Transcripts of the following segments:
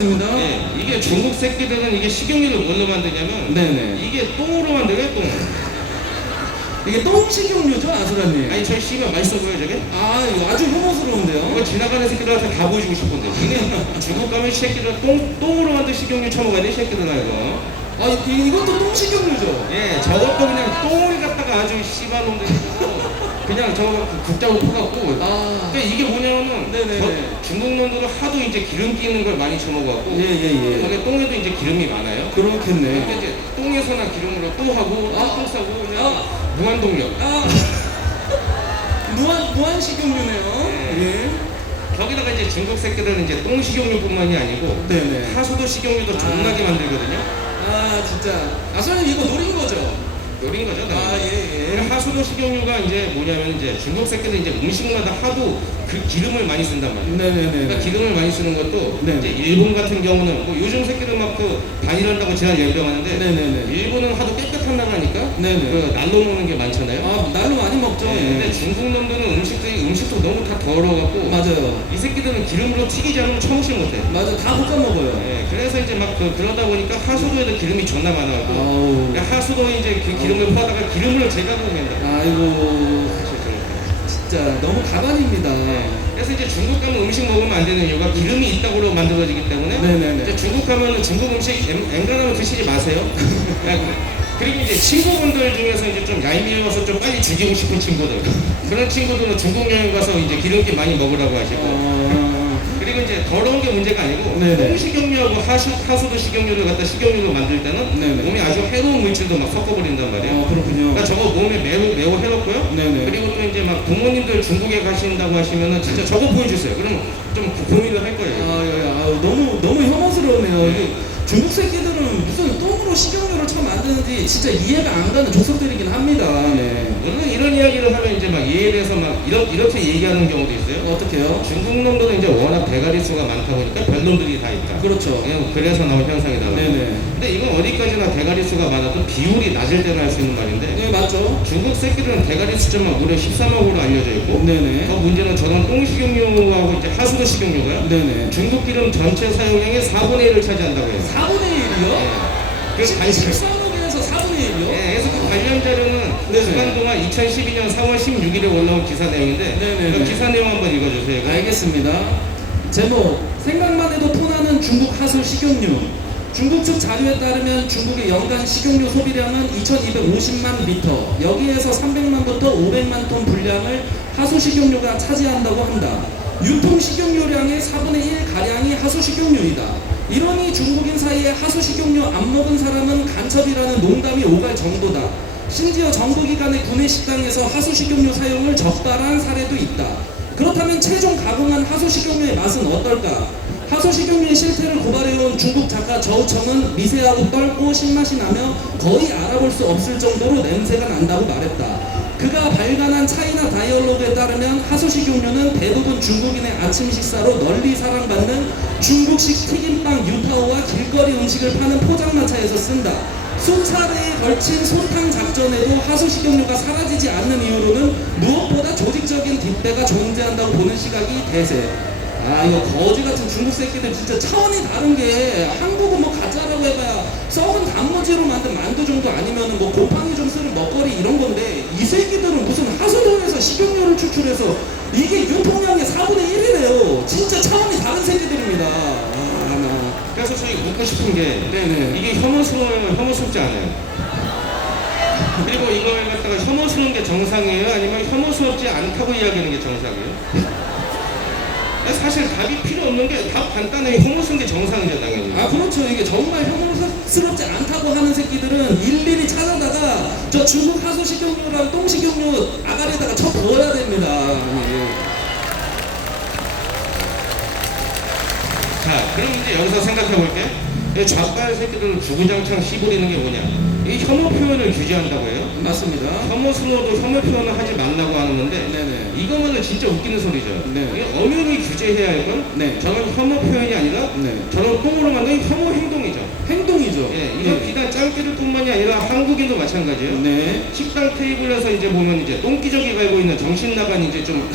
네, 이게 중국 새끼들은 이게 식용유를 뭘로 만드냐면 네네. 이게 똥으로 만들어요, 똥. 이게 똥식용유죠, 아수라님? 아니 저희 씨발 맛있어 보여 저게? 아, 이거 아주 혐오스러운데요? 이거 지나가는 새끼들한테 다 보여주고 싶은데 이게 중국 가면 이 새끼들 똥으로 만든 식용유 처먹어야 돼, 이 새끼들아 이거. 아, 이것도 똥식용유죠? 예, 저것도 그냥 똥을 갖다가 아주 씨발 놈들이 그냥 저거 국자로 퍼갖고. 아. 그러니까 이게 뭐냐면은 네네네. 중국 놈들은 하도 이제 기름기 있는 걸 많이 처먹어갖고 예. 거기 똥에도 이제 기름이 많아요. 그렇겠네. 그러니까 이제 똥에서나 기름으로 또 하고 똥 싸고 그냥 무한동력. 무한식용유네요. 예. 거기다가 이제 중국 새끼들은 이제 똥 식용유뿐만이 아니고 네네. 하수도 식용유도 존나게 만들거든요. 아, 진짜. 아수라님 이거 노린 거죠? 노린 거죠. 예. 하수도 식용유가 이제 뭐냐면 이제 중국 새끼들 이제 음식마다 하도 그 기름을 많이 쓴단 말이에요. 네네네. 그러니까 기름을 많이 쓰는 것도 네. 이제 일본 같은 경우는 뭐 요즘 새끼들 막 그 반일한다고 지난 연병하는데 네네네. 일본은 하도 깨끗한 나라니까 네네. 그 날로 먹는 게 많잖아요. 아, 날로 많이 먹죠. 네, 근데 중국 놈들은 음식도 너무 다 더러워갖고 맞아요. 이 새끼들은 기름으로 튀기지 않으면 처먹질 못해. 맞아요. 다 볶아 먹어요. 네, 그래서 이제 막 그러다 보니까 하수도에도 기름이 존나 많아갖고 아우. 하수도에 이제 그 기름을 퍼다가 기름을 제거해낸다. 아이고. 진짜 너무 가관입니다. 그래서 이제 중국 가면 음식 먹으면 안 되는 이유가 기름이 있다고 만들어지기 때문에 네네네. 이제 중국 가면은 중국 음식 앵간하면 드시지 마세요. 그리고 이제 친구분들 중에서 이제 좀 얄미워서 좀 빨리 죽이고 싶은 친구들 그런 친구들은 중국 여행 가서 이제 기름기 많이 먹으라고 하시고 그리고 이제 더러운 게 문제가 아니고 네네. 똥식용유하고 하수도 식용유를 갖다 식용유로 만들 때는 네네. 몸에 아주 해로운 물질도 막 섞어버린단 말이에요. 그렇군요. 그러니까 저거 몸에 매우 해롭고요. 네네. 그리고 또 이제 막 부모님들 중국에 가신다고 하시면은 진짜 저거 보여주세요. 그럼 좀 고민을 할 거예요. 너무 혐오스러우네요. 이게 중국 새끼들은 무슨 똥으로 식용유를 처음 만드는지 진짜 이해가 안 가는 족속들이긴 합니다. 네. 물론 이런 이야기를 하면 이제 막 이해에 대해서 막 이렇게 얘기하는 경우도 있어요. 어떻게요? 중국 놈들은 이제 워낙 대가리 수가 많다 보니까 별놈들이 다 있다. 그렇죠. 그냥 그래서 나온 현상이다. 네네. 근데 이건 어디까지나 대가리 수가 많아도 비율이 낮을 때는 할 수 있는 말인데 네, 맞죠. 중국 새끼들은 대가리 수점만 무려 14만으로 알려져 있고 네네. 더 문제는 저런 똥 식용유하고 이제 하수도 식용유가요. 네네. 중국 기름 전체 사용량의 4분의 1을 차지한다고 해요. 4분의 1이요? 그 13억에서 4분의 1이요? 예, 그래서 그 관련 자료는 네네. 시간 동안 2012년 4월 16일에 올라온 기사 내용인데 네네네. 그 기사 내용 한번 읽어주세요. 알겠습니다. 제목, 생각만 해도 토나는 중국 하수 식용유. 중국 측 자료에 따르면 중국의 연간 식용유 소비량은 2250만 리터, 여기에서 300만부터 500만 톤 분량을 하수 식용유가 차지한다고 한다. 유통 식용유량의 4분의 1가량이 하수 식용유이다. 이러니 중국인 사이에 하수 식용유 안 먹은 사람은 간첩이라는 농담이 오갈 정도다. 심지어 정부기관의 구내 식당에서 하수 식용유 사용을 적발한 사례도 있다. 그렇다면 최종 가공한 하수 식용유의 맛은 어떨까? 하수 식용유의 실태를 고발해온 중국 작가 저우청은 미세하고 떫고 신맛이 나며 거의 알아볼 수 없을 정도로 냄새가 난다고 말했다. 그가 발간한 차이나 다이얼로그에 따르면 하수 식용유는 대부분 중국인의 아침 식사로 널리 사랑받는 중국식 튀김빵 유타오와 길거리 음식을 파는 포장마차에서 쓴다. 수차례에 걸친 소탕 작전에도 하수 식용유가 사라지지 않는 이유로는 무엇보다 조직적인 뒷배가 존재한다고 보는 시각이 대세. 이거 거지 같은 중국 새끼들 진짜 차원이 다른 게 한국은 뭐 가짜라고 해봐야 썩은 단무지로 만든 만두 정도 아니면은 뭐 곰팡이 좀 쓰는 먹거리 이런 건데 이 새끼들은 무슨 하수도에서 식용유를 추출해서 이게 유통량의 4분의 1이래요. 진짜 차원이 다른 새끼들입니다. 그래서 저희 묻고 싶은 게 네네. 이게 혐오스러워요, 혐오스럽지 않아요? 그리고 이걸 갖다가 혐오스러운 게 정상이에요? 아니면 혐오스럽지 않다고 이야기하는 게 정상이에요? 사실 답이 필요 없는 게 답 간단해요. 혐오스러운 게 정상이죠, 당연히. 그렇죠. 이게 정말 혐오스럽지 않다고 하는 새끼들은 일일이 찾아다가 저 중국 하수 식용유랑 똥 식용유 아가리에다가 쳐 부어야 됩니다. 자, 그럼 이제 여기서 생각해 볼게. 이 좌빨 새끼들은 주구장창 씨부리는 게 뭐냐? 이 혐오 표현을 규제한다고 해요. 맞습니다. 혐오스러워도 혐오 표현을 하지 말라고 하는 건데 네네. 이거만은 진짜 웃기는 소리죠. 네. 이게 엄연히 규제해야 할 건 네. 저런 혐오 표현이 아니라 네. 저런 똥으로 만든 혐오 행동이죠. 행동이죠. 예, 이건 비단 짱깨들 뿐만이 아니라 한국인도 마찬가지예요. 네. 식당 테이블에서 이제 보면 이제 똥기저귀 갈고 있는 정신 나간 이제 좀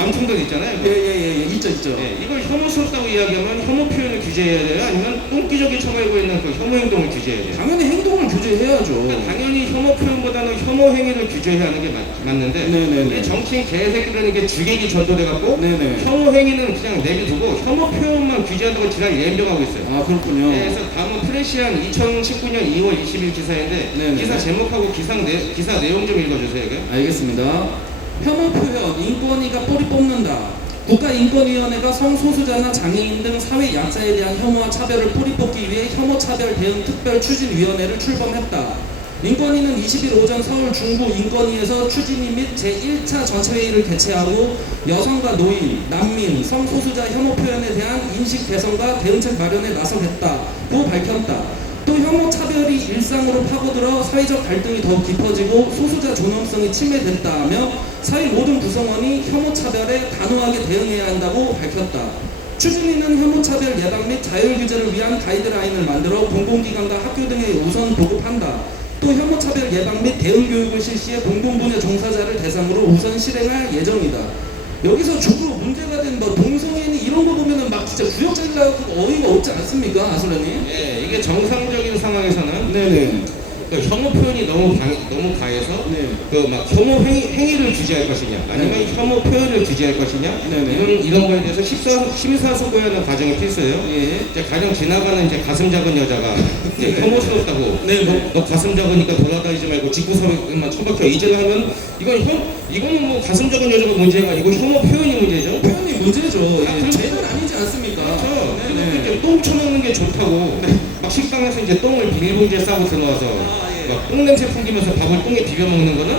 감충돌 있잖아요. 그거. 예, 있죠. 예, 이걸 혐오스럽다고 이야기하면 혐오 표현을 규제해야 돼요? 아니면 똥기저귀 처벌고 있는 그 혐오 행동을 규제해야 돼요? 당연히 행동을 규제해야죠. 그러니까 당연히 혐오 표현보다는 혐오 행위를 규제해야 하는 게 맞는데 네네네. 우리 정치인 개새끼들은 이게 주객이 전도돼갖고 네네. 혐오 행위는 그냥 내비두고 혐오 표현만 규제한다고 지랄 연병하고 있어요. 아, 그렇군요. 네, 그래서 다음은 프레시안 2019년 2월 20일 기사인데 네네. 기사 제목하고 기사 내용 좀 읽어주세요. 이게. 알겠습니다. 혐오 표현, 인권위가 뿌리 뽑는다. 국가인권위원회가 성소수자나 장애인 등 사회 약자에 대한 혐오와 차별을 뿌리 뽑기 위해 혐오차별 대응 특별추진위원회를 출범했다. 인권위는 20일 오전 서울 중구 인권위에서 추진위 및 제1차 전체회의를 개최하고 여성과 노인, 난민, 성소수자 혐오 표현에 대한 인식 개선과 대응책 마련에 나서겠다고 밝혔다. 또 혐오 차별이 일상으로 파고들어 사회적 갈등이 더욱 깊어지고 소수자 존엄성이 침해됐다며 사회 모든 구성원이 혐오 차별에 단호하게 대응해야 한다고 밝혔다. 추진위는 혐오 차별 예방 및 자율 규제를 위한 가이드라인을 만들어 공공기관과 학교 등에 우선 보급한다. 또 혐오 차별 예방 및 대응 교육을 실시해 공동분야 종사자를 대상으로 우선 실행할 예정이다. 여기서 주로 문제가 된 뭐 동성애니 이런 거 보면은 막 진짜 구역질나고 어이가 없지 않습니까, 아수라님? 예, 이게 정상적인 상황에서는 네네. 그 혐오 표현이 너무 가해서 네. 그 막 혐오 행위를 규제할 것이냐 아니면 네. 혐오 표현을 규제할 것이냐 네네. 이런 거에 대해서 심사숙고하는 과정이 필수예요. 예. 이제 가령 지나가는 이제 가슴 작은 여자가 이제 네. 혐오스럽다고 네네. 너 가슴 작으니까 돌아다니지 말고 직구석에만 처박혀 이제를 하면 이거는 뭐 가슴 작은 여자가 문제가 아니고 혐오 표현이 문제죠. 표현이 문제죠. 아, 예. 그렇죠. 죄는 아니지 않습니까? 그렇죠. 그리고 네네. 이제 똥 쳐먹는 게 좋다고 막 식당에서 이제 똥을 비닐봉지에 싸고 들어와서 예. 막 똥 냄새 풍기면서 밥을 똥에 비벼 먹는 거는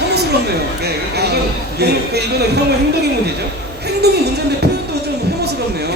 혐오스럽네요. 네, 그러니까 이거는 혐오 행동이 문제죠. 행동이 문제인데 표현도 좀 혐오스럽네요.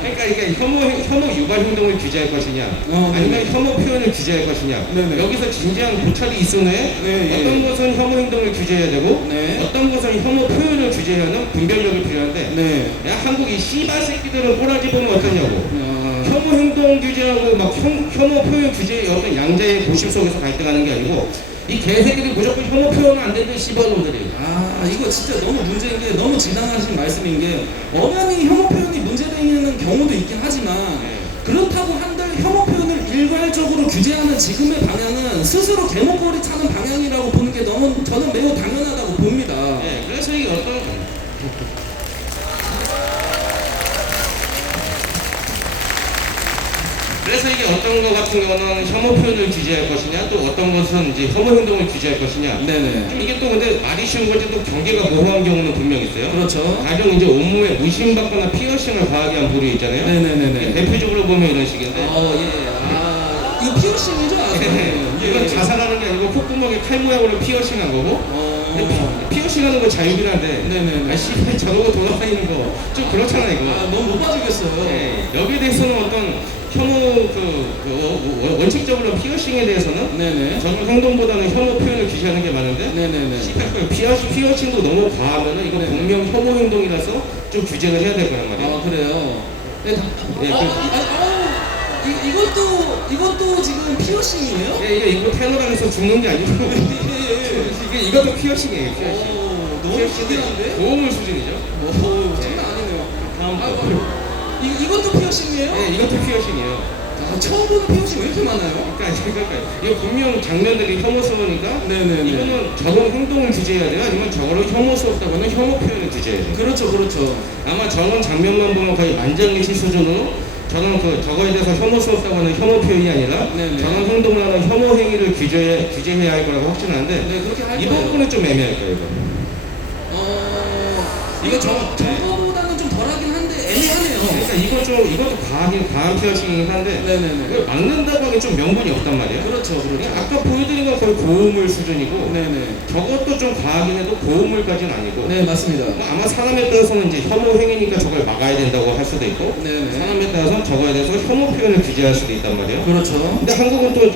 그러니까 이게 혐오 유발 행동을 규제할 것이냐, 아니면 혐오 표현을 규제할 것이냐. 네네. 여기서 진지한 고찰이 있은 후에 네, 예. 어떤 것은 혐오 행동을 규제해야 되고, 네. 어떤 것은 혐오 표현을 규제해야 하는 분별력이 필요한데, 네. 야 한국 이 씨발 새끼들은 꼬라지 보면 어떠냐고. 아, 혐오 행동 규제하고 막 혐오 표현 규제의 어떤 양자의 고심 속에서 갈등하는 게 아니고 이 개새끼들 무조건 혐오 표현은 안 되는 씨발놈들이에요. 이거 진짜 너무 문제인 게 너무 지당하신 말씀인 게 엄연히 혐오 표현이 문제되는 경우도 있긴 하지만 그렇다고 한들 혐오 표현을 일괄적으로 규제하는 지금의 방향은 스스로 개목걸이 차는 방향이라고 보는 게 저는 매우 당연하다고 봅니다. 네, 그래서 이게 어떤 것 같은 경우는 혐오 표현을 규제할 것이냐, 또 어떤 것은 이제 혐오 행동을 규제할 것이냐. 네네. 좀 이게 또 근데 말이 쉬운 거지 또 경계가 모호한 경우는 분명 있어요. 그렇죠. 가령 이제 온몸에 무심받거나 피어싱을 과하게 한 부류 있잖아요. 네네네네. 대표적으로 보면 이런 식인데. 이거 피어싱이죠? 이건 자살하는 게 아니고 콧구멍에 칼 모양으로 피어싱한 거고. 피어싱하는 거 자유비란데. 네네네. 씨발 저러고 돌아다니는 거 좀 그렇잖아 이거. 너무 못 봐주겠어요. 네, 여기에 대해서는 어떤 혐오 원칙적으로 피어싱에 대해서는 네네. 저런 행동보다는 혐오 표현을 규제하는 게 많은데. 네네네. 씨발 피어싱도 너무 과하면은 이거 네. 분명 혐오 행동이라서 좀 규제를 해야 될 거란 말이에요. 그래요. 네, 이것도 지금 피어싱이에요? 예, 이거 테러당해서 죽는 게 아니고 이것도 피어싱이에요. 피어싱. 너무 신기한데? 고음물 수준이죠. 장난 아니네요. 다음 이것도 피어싱이에요? 네, 이것도 피어싱이에요. 처음 보는 피어싱 왜 이렇게 많아요? 그러니까 이거 분명 장면들이 혐오스러우니까 네네네. 이거는 저런 행동을 규제해야 돼요? 아니면 저거를 혐오스럽다고는 혐오 표현을 규제해야 돼요? 그렇죠. 아마 저런 장면만 보면 거의 만장일치 수준으로 저거에 대해서 혐오스럽다고는 혐오 표현이 아니라 네네. 저런 행동을 하는 혐오 행위를 규제해야 할 거라고 확신하는데 네, 그렇게 할 이 거예요. 부분은 좀 애매할 거예요. 이거 저거보다는 좀 덜하긴 한데 애매하네요. 그러니까 이것도 과한 피어싱이긴 한데 네네네. 이걸 막는다고 하기 좀 명분이 없단 말이에요. 그렇죠. 아까 보여드린 건 거의 고음물 수준이고 네네. 저것도 좀 과하긴 해도 고음물까지는 아니고 네, 맞습니다. 뭐 아마 사람에 따라서는 이제 혐오 행위니까 저걸 막아야 된다고 할 수도 있고 네네. 사람에 따라서는 저거에 대해서 혐오 표현을 규제할 수도 있단 말이에요. 그렇죠. 근데 한국은 또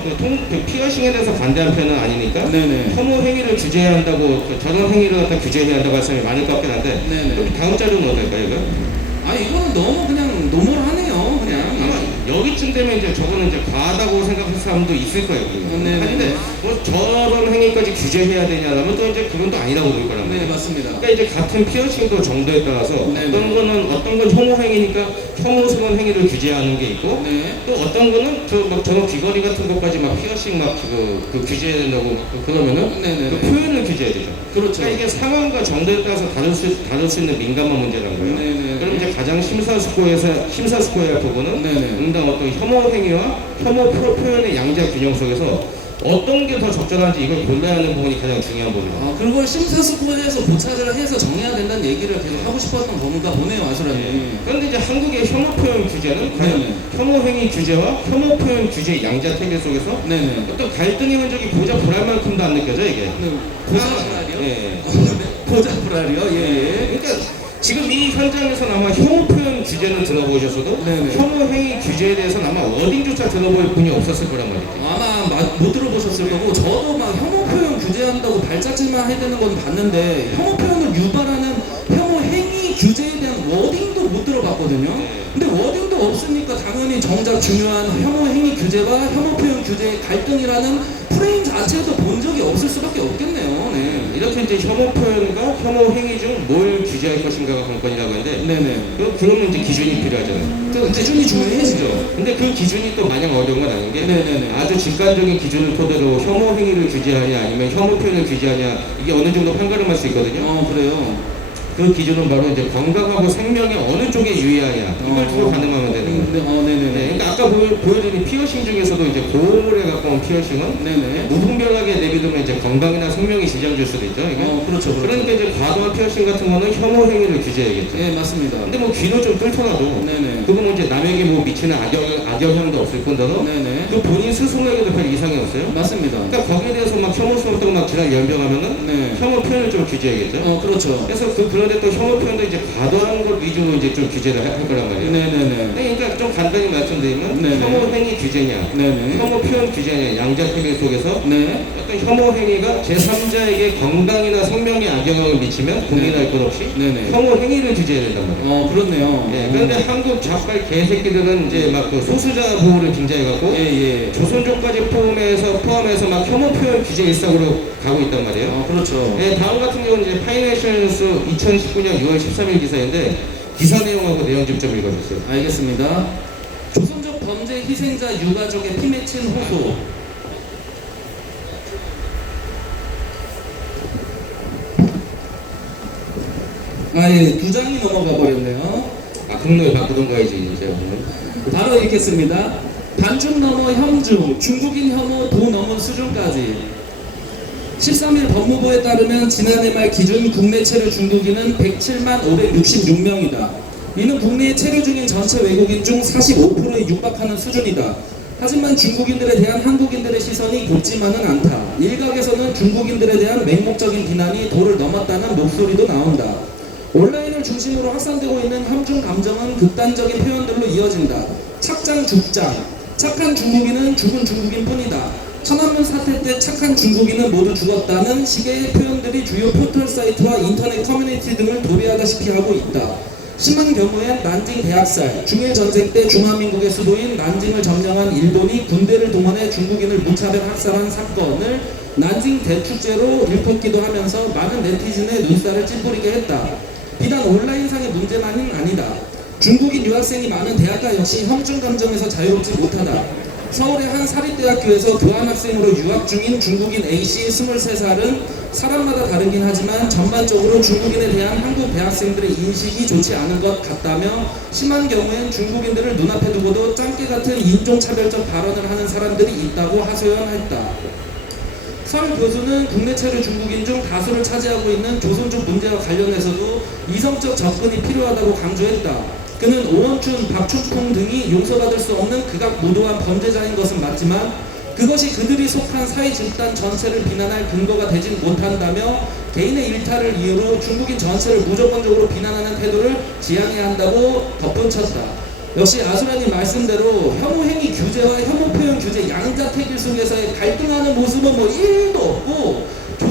피어싱에 대해서 반대한 편은 아니니까 네네. 혐오 행위를 규제해야 한다고 저런 행위를 갖다 규제해야 한다고 할 사람이 많을 것 같긴 한데 네네. 그럼 다음 자료는 어떨까요? 이거? 이거는 너무 그냥 노멀하네요. 그냥. 아마 여기쯤 되면 이제 저거는 이제 과하다고 생각하는 사람도 있을 거예요. 네, 근데 네. 뭐 저런 행위까지 규제해야 되냐라면 또 이제 그건 또 아니라고 그럴 거란 네, 말이에요. 맞습니다. 그러니까 이제 같은 피어싱도 정도에 따라서 네, 어떤 건 혐오 행위니까 혐오스러운 행위를 규제하는 게 있고 네. 또 어떤 거는 저런 귀걸이 같은 것까지 막 피어싱 막 그 규제해야 된다고 그러면은 네네. 그 표현을 규제해야 되죠. 그렇죠. 그러니까 이게 상황과 정도에 따라서 다룰 수 있는 민감한 문제라는 거예요. 네네. 그럼 이제 가장 심사숙고해야 할 부분은 네네. 응당 어떤 혐오 행위와 혐오 표현의 양자 균형 속에서 어떤 게 더 적절한지 이걸 골라야 하는 부분이 가장 중요한 부분입니다. 아, 그걸 심사숙고해서 고찰을 해서 정해야 된다는 얘기를 계속 하고 싶었던 건가 보네요, 아수라님. 그런데 이제 한국의 혐오 표현 규제는 과연 네네. 혐오 행위 규제와 혐오 표현 규제 양자 체계 속에서 네네. 어떤 갈등의 흔적이 보자 보랄 만큼도 안 느껴져 이게. 보자불알이요? 예. 보자불알이요? 예. 그러니까 지금 이 현장에서는 아마 혐오 표현 규제는 들어보셨어도 네네. 혐오 행위 규제에 대해서는 아마 워딩조차 들어볼 분이 없었을 거란 말이죠. 아마 못 들어보셨을 거고, 저도 막 혐오 표현 규제한다고 발작질만 해야 되는 건 봤는데, 혐오 표현을 유발하는 혐오 행위 규제에 대한 워딩도 못 들어봤거든요. 근데 워딩도 없으니까 당연히 정작 중요한 혐오 행위 규제와 혐오 표현 규제의 갈등이라는 프레임 자체도 본 적이 없을 수밖에 없겠네요. 네. 이렇게 이제 혐오 표현과 혐오 행위 중 뭘 규제할 것인가가 관건이라고 하는데 네네. 그러면 이제 기준이 필요하잖아요. 그 기준이 중요해지죠. 근데 그 기준이 또 마냥 어려운 건 아닌 게 네네네. 아주 직관적인 기준을 토대로 혐오 행위를 규제하냐 아니면 혐오 표현을 규제하냐 이게 어느 정도 판가름할 수 있거든요. 그래요. 그 기준은 바로 이제 건강하고 생명에 어느 쪽에 유의하냐 이걸 두고 가늠하면 되는 거예요. 네네네. 네, 그러니까 아까 보여드린 피어싱 중에서도 이제 보호에 가까운 피어싱은 네네. 무분별하게 내비두면 이제 건강이나 생명이 지장 줄 수도 있죠. 이게. 그렇죠. 그러니까 이제 과도한 피어싱 같은 거는 혐오 행위를 규제해야겠죠. 네, 맞습니다. 근데 뭐 귀로 좀 뚫더라도 네네. 그거는 이제 남에게 뭐 미치는 악영향도 없을 뿐더러 네네. 그 본인 스스로에게도 별 이상이 없어요. 맞습니다. 그러니까 거기에 대해서 막 혐오스럽다고 막 지랄 연병하면은 네. 혐오 표현을 좀 규제해야겠죠. 그렇죠. 그래서 그런데 또 혐오 표현도 이제 과도한 것 위주로 이제 좀 규제를 할 거란 말이에요. 네네네. 그러니까 좀 간단히 말씀드리면 네네. 혐오 행위 규제냐, 네네. 혐오 표현 규제냐 양자 체계 속에서 네. 어떤 혐오 행위가 제3자에게 건강이나 생명에 악영향을 미치면 고민할 것 없이 네네. 혐오 행위를 규제해야 된단 말이에요. 그렇네요. 예, 그런데 한국 좌빨 개새끼들은 이제 막 그 소수자 보호를 빙자해갖고 예. 조선족까지 포함해서 막 혐오 표현 규제 일상으로 가고 있단 말이에요. 그렇죠. 예, 다음 같은 경우는 이제 파이낸셜 뉴스 2019년 6월 13일 기사인데 기사 내용하고 내용 좀 읽어주세요. 알겠습니다. 조선족 범죄 희생자 유가족의 피 맺힌 호소. 예, 2장이 넘어가 버렸네요. 국노에 바꾸던가 이제 제가 보면. 바로 읽겠습니다. 반중 넘어 혐중, 중국인 혐오 도 넘은 수준까지. 13일 법무부에 따르면 지난해 말 기준 국내 체류 중국인은 107만 566명이다. 이는 국내에 체류 중인 전체 외국인 중 45%에 육박하는 수준이다. 하지만 중국인들에 대한 한국인들의 시선이 곱지만은 않다. 일각에서는 중국인들에 대한 맹목적인 비난이 도를 넘었다는 목소리도 나온다. 온라인을 중심으로 확산되고 있는 혐중 감정은 극단적인 표현들로 이어진다. 착장 죽장, 착한 중국인은 죽은 중국인 뿐이다. 천안문 사태 때 착한 중국인은 모두 죽었다는 식의 표현들이 주요 포털 사이트와 인터넷 커뮤니티 등을 도배하다시피 하고 있다. 심한 경우엔 난징 대학살, 중일전쟁 때 중화민국의 수도인 난징을 점령한 일본이 군대를 동원해 중국인을 무차별 학살한 사건을 난징 대축제로 일컫기도 하면서 많은 네티즌의 눈살을 찌푸리게 했다. 비단 온라인상의 문제만은 아니다. 중국인 유학생이 많은 대학가 역시 혐중 감정에서 자유롭지 못하다. 서울의 한 사립대학교에서 교환학생으로 유학 중인 중국인 A씨 23살은 사람마다 다르긴 하지만 전반적으로 중국인에 대한 한국 대학생들의 인식이 좋지 않은 것 같다며 심한 경우엔 중국인들을 눈앞에 두고도 짱깨 같은 인종차별적 발언을 하는 사람들이 있다고 하소연했다. 설 교수는 국내 체류 중국인 중 다수를 차지하고 있는 조선족 문제와 관련해서도 이성적 접근이 필요하다고 강조했다. 그는 오원춘, 박춘풍 등이 용서받을 수 없는 극악무도한 범죄자인 것은 맞지만 그것이 그들이 속한 사회 집단 전체를 비난할 근거가 되진 못한다며 개인의 일탈을 이유로 중국인 전체를 무조건적으로 비난하는 태도를 지양해야 한다고 덧붙였다. 역시 아수라님 말씀대로 혐오 행위 규제와 혐오 표현 규제 양자택일 속에서의 갈등하는 모습은 뭐 1도 없고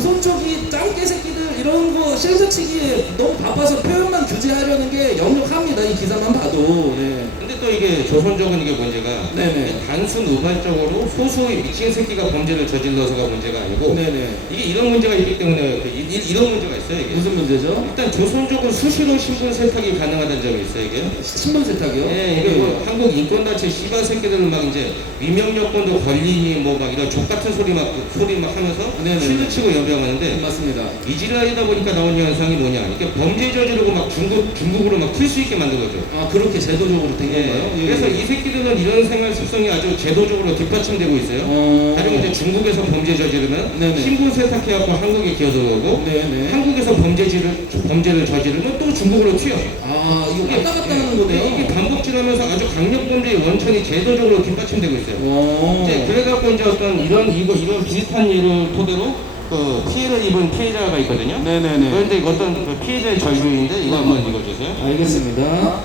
조선족이 짱깨 새끼들 이런 거 실드치기에 너무 바빠서 표현만 규제하려는 게 역력합니다. 이 기사만 봐도. 예. 근데 또 이게 조선족은 이게 문제가 네네. 단순 우발적으로 소수의 미친 새끼가 범죄를 저질러서가 문제가 아니고 네네. 이게 이런 문제가 있기 때문에 이런 문제가 있어요. 이게 무슨 문제죠? 일단 조선족은 수시로 신분 세탁이 가능하다는 점이 있어요. 이게. 신분 세탁이요? 예, 이게 뭐 한국 인권단체 씨발 새끼들은 막 이제 위명여권도 권리니 뭐 막 이런 족 같은 소리 막 하면서 네네. 실드치고 연병하는데 맞습니다. 이지랄이다 보니까 나온 현상이 뭐냐? 이게 범죄 저지르고 막 중국으로 막 튈 수 있게 만든 거죠. 아 그렇게 제도적으로 된 건가요? 예, 그래서 이 새끼들은 이런 생활 습성이 아주 제도적으로 뒷받침되고 있어요. 가령 이제 중국에서 범죄 저지르면 네네. 신분 세탁해갖고 한국에 기어들어오고 네네. 한국에서 범죄를 저지르면 또 중국으로 튀어. 아 이거 이게- 왔다 갔다 하는 거네요. 이게 반복지나면서 아주 강력 범죄의 원천이 제도적으로 뒷받침되고 있어요. 오. 이제 그래갖고 이제 어떤 이런 비슷한 예를 토대로 그 피해를 입은 피해자가 있거든요. 네네네. 그런데 어떤 그 피해자의 절규인데 이거 한번 읽어주세요. 알겠습니다.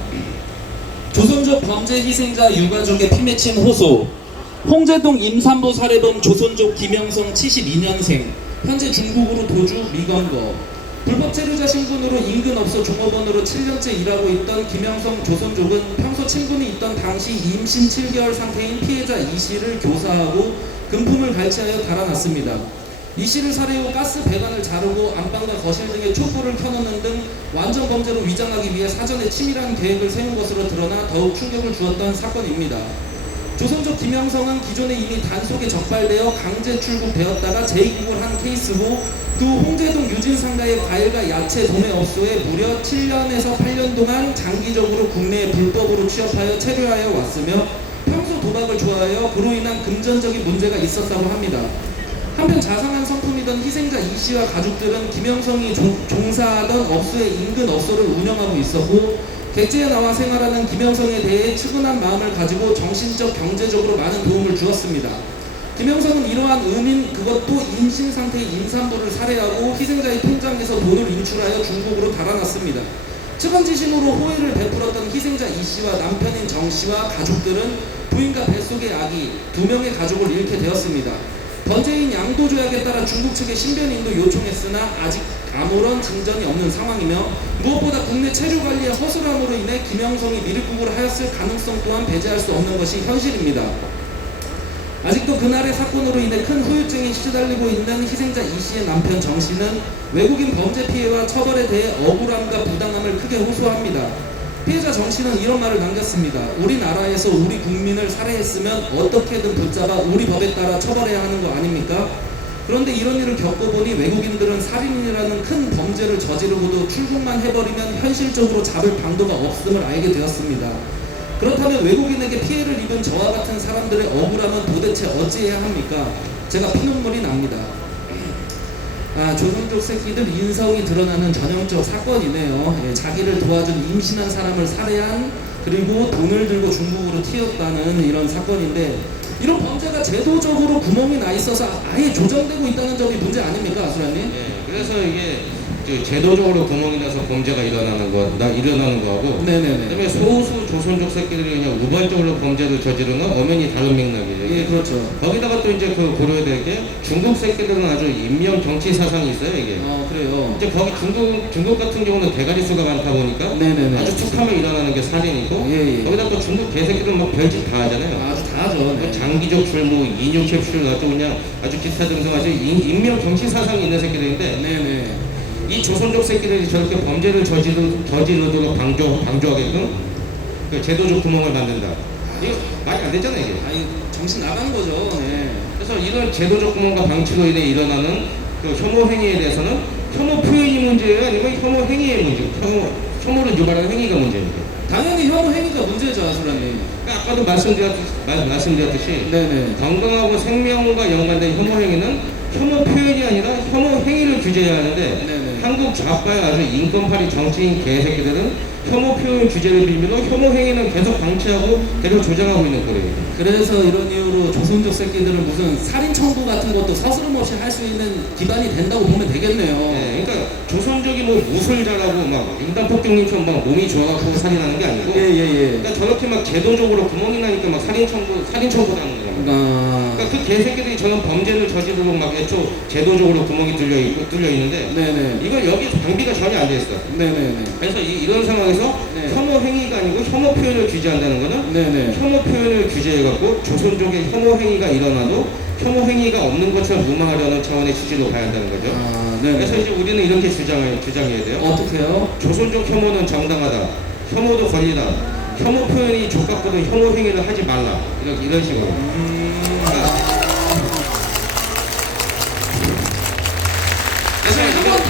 조선족 범죄 희생자 유가족의 피 맺힌 호소. 홍제동 임산부 살해범 조선족 김영성 72년생. 현재 중국으로 도주 미검거. 불법 체류자 신분으로 인근업소 종업원으로 7년째 일하고 있던 김영성 조선족은 평소 친분이 있던 당시 임신 7개월 상태인 피해자 이 씨를 교사하고 금품을 갈취하여 달아났습니다. 이 씨를 살해 후 가스 배관을 자르고 안방과 거실 등에 촛불을 켜놓는 등 완전 범죄로 위장하기 위해 사전에 치밀한 계획을 세운 것으로 드러나 더욱 충격을 주었던 사건입니다. 조선족 김영성은 기존에 이미 단속에 적발되어 강제 출국되었다가 재입국을 한 케이스고 그 홍제동 유진상가의 과일과 야채 도매업소에 무려 7년에서 8년 동안 장기적으로 국내에 불법으로 취업하여 체류하여 왔으며 평소 도박을 좋아하여 그로 인한 금전적인 문제가 있었다고 합니다. 한편 자상한 성품이던 희생자 이 씨와 가족들은 김영성이 종사하던 업소의 인근 업소를 운영하고 있었고 객지에 나와 생활하는 김영성에 대해 측은한 마음을 가지고 정신적 경제적으로 많은 도움을 주었습니다. 김영성은 이러한 은인 그것도 임신 상태의 임산부를 살해하고 희생자의 통장에서 돈을 인출하여 중국으로 달아났습니다. 측은지심으로 호의를 베풀었던 희생자 이 씨와 남편인 정 씨와 가족들은 부인과 뱃속의 아기 2명의 가족을 잃게 되었습니다. 번제인 양도조약에 따라 중국 측에 신변인도 요청했으나 아직 아무런 진전이 없는 상황이며 무엇보다 국내 체류 관리의 허술함으로 인해 김영성이 미륵국을 하였을 가능성 또한 배제할 수 없는 것이 현실입니다. 아직도 그날의 사건으로 인해 큰 후유증에 시달리고 있는 희생자 이 씨의 남편 정 씨는 외국인 범죄 피해와 처벌에 대해 억울함과 부당함을 크게 호소합니다. 피해자 정 씨는 이런 말을 남겼습니다. 우리나라에서 우리 국민을 살해했으면 어떻게든 붙잡아 우리 법에 따라 처벌해야 하는 거 아닙니까? 그런데 이런 일을 겪어보니 외국인들은 살인이라는 큰 범죄를 저지르고도 출국만 해버리면 현실적으로 잡을 방도가 없음을 알게 되었습니다. 그렇다면 외국인에게 피해를 입은 저와 같은 사람들의 억울함은 도대체 어찌해야 합니까? 제가 피눈물이 납니다. 조선족 새끼들 인성이 드러나는 전형적 사건이네요. 예, 자기를 도와준 임신한 사람을 살해한 그리고 돈을 들고 중국으로 튀었다는 이런 사건인데 이런 범죄가 제도적으로 구멍이 나 있어서 아예 조정되고 있다는 점이 문제 아닙니까, 아수라님? 예, 그래서 이게 제도적으로 구멍이 나서 범죄가 일어나는 거하고 네네네. 그다음에 소수 조선족 새끼들이 그냥 우발적으로 범죄를 저지르는 엄연히 다른 맥락이에요. 예, 그렇죠. 거기다가 또 이제 그 고려해야 될 게 중국 새끼들은 아주 인명 정치 사상이 있어요, 이게. 그래요. 이제 거기 중국 같은 경우는 대가리 수가 많다 보니까 네네네. 아주 툭하면 일어나는 게 살인이고 예, 예. 거기다 또 중국 개새끼들은 뭐 별짓 다 하잖아요. 아주 다 하죠. 네. 장기적 출무, 인유 캡슐 아주 그냥 아주 기타 등등 아주 인명 정치 사상이 있는 새끼들인데 네네. 이 조선족 새끼들이 저렇게 범죄를 저지르도록 방조하게끔 그 제도적 구멍을 만든다. 이거 말이 안 되잖아요, 이게. 아니 정신 나간 거죠. 네. 그래서 이런 제도적 구멍과 방치로 인해 일어나는 그 혐오 행위에 대해서는 혐오 표현이 문제예요, 아니면 혐오 행위의 문제, 혐오를 유발하는 행위가 문제입니까? 당연히 혐오 행위가 문제죠, 아수라님. 그러니까 아까도 말씀드렸듯이 네네. 건강하고 생명과 연관된 혐오 행위는 혐오 표현이 아니라 혐오 행위를 규제해야 하는데 네네. 한국 좌파의 아주 인권파리 정치인 개새끼들은 혐오 표현 규제를 빌미로 혐오 행위는 계속 방치하고 계속 조장하고 있는 거래요. 그래서 이런 이유로 조선족 새끼들은 무슨 살인 청구 같은 것도 서스름 없이 할 수 있는 기반이 된다고 보면 되겠네요. 네, 그러니까 조선족이 뭐 무술 잘하고 막 인간 폭격님처럼 막 몸이 좋아갖고 살인하는 게 아니고, 예. 그러니까 저렇게 막 제도적으로 구멍이 나니까 막 살인 청구하는 거예요. 그러니까 그 개새끼들이 저런 범죄를 저지르고 막 애초 제도적으로 구멍이 뚫려 있는데, 네네. 이건 여기 방비가 전혀 안 돼 있어. 네네네. 그래서 이런 상황에서 네. 혐오 행위가 아니고 혐오 표현을 규제한다는 거는 네네. 혐오 표현을 규제해갖고 조선족의 혐오 행위가 일어나도 혐오 행위가 없는 것처럼 무마하려는 차원의 취지로 봐야 한다는 거죠. 아, 네네. 그래서 이제 우리는 이렇게 주장해야 돼요. 어떻게요? 조선족 혐오는 정당하다. 혐오도 권리다. 혐오 표현이 족같거든 혐오 행위를 하지 말라. 이런 식으로. 그러니까 그래서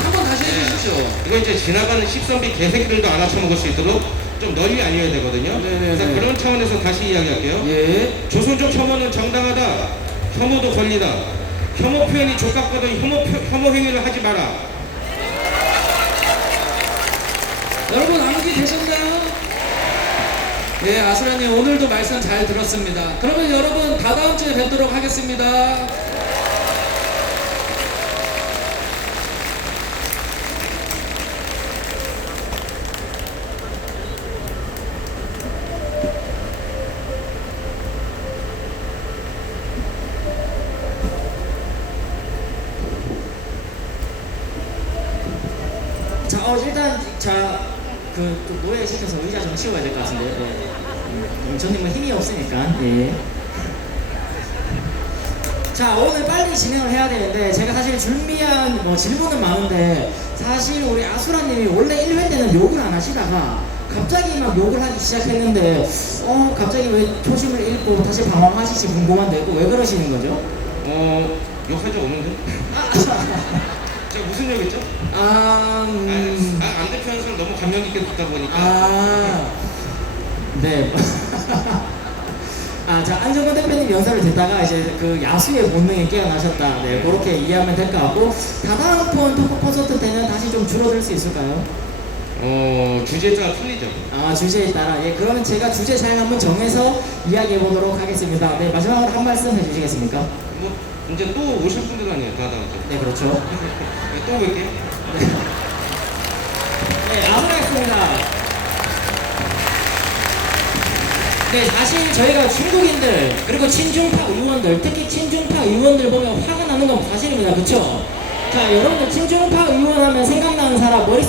한번 다시 해주십시오. 이거 이제 지나가는 식선비 개새끼들도 알아쳐먹을 수 있도록 좀 널리 알려야 되거든요. 네네네. 그래서 그런 차원에서 다시 이야기할게요. 예. 조선족 혐오는 정당하다. 혐오도 권리다. 혐오 표현이 족같거든 혐오 행위를 하지 마라. 여러분 암기 되셨나요? 예, 아수라님 오늘도 말씀 잘 들었습니다. 그러면 여러분 다다음 주에 뵙도록 하겠습니다. 자, 일단 그 노예 시켜서 의자 좀 치워야 될 것 같은데요. 네. 저님은 힘이 없으니까. 예. 자, 오늘 빨리 진행을 해야 되는데 제가 사실 준비한 질문은 많은데 사실 우리 아수라님이 원래 1회 때는 욕을 안 하시다가 갑자기 막 욕을 하기 시작했는데 갑자기 왜 초심을 잃고 다시 방황하실지 궁금한데 왜 그러시는 거죠? 욕한 적 없는데? 제가 무슨 욕했죠? 안 대표하는 너무 감명 깊게 듣다 보니까. 네. 자, 안정권 대표님 연설을 듣다가 이제 그 야수의 본능에 깨어나셨다. 네, 그렇게 이해하면 될 것 같고, 다다음번 토크 콘서트 때는 다시 좀 줄어들 수 있을까요? 주제에 따라 틀리죠. 주제에 따라. 예, 그러면 제가 주제 잘 한번 정해서 이야기해 보도록 하겠습니다. 네, 마지막으로 한 말씀 해주시겠습니까? 뭐, 이제 또 오실 분들 아니에요, 다다음 주. 네, 그렇죠. 또 뵐게요. 네, 마무리하겠습니다. 네, 사실 저희가 중국인들 그리고 친중파 의원들, 특히 친중파 의원들 보면 화가 나는 건 사실입니다. 그렇죠? 자, 여러분들 친중파 의원 하면 생각나는 사람 머릿속에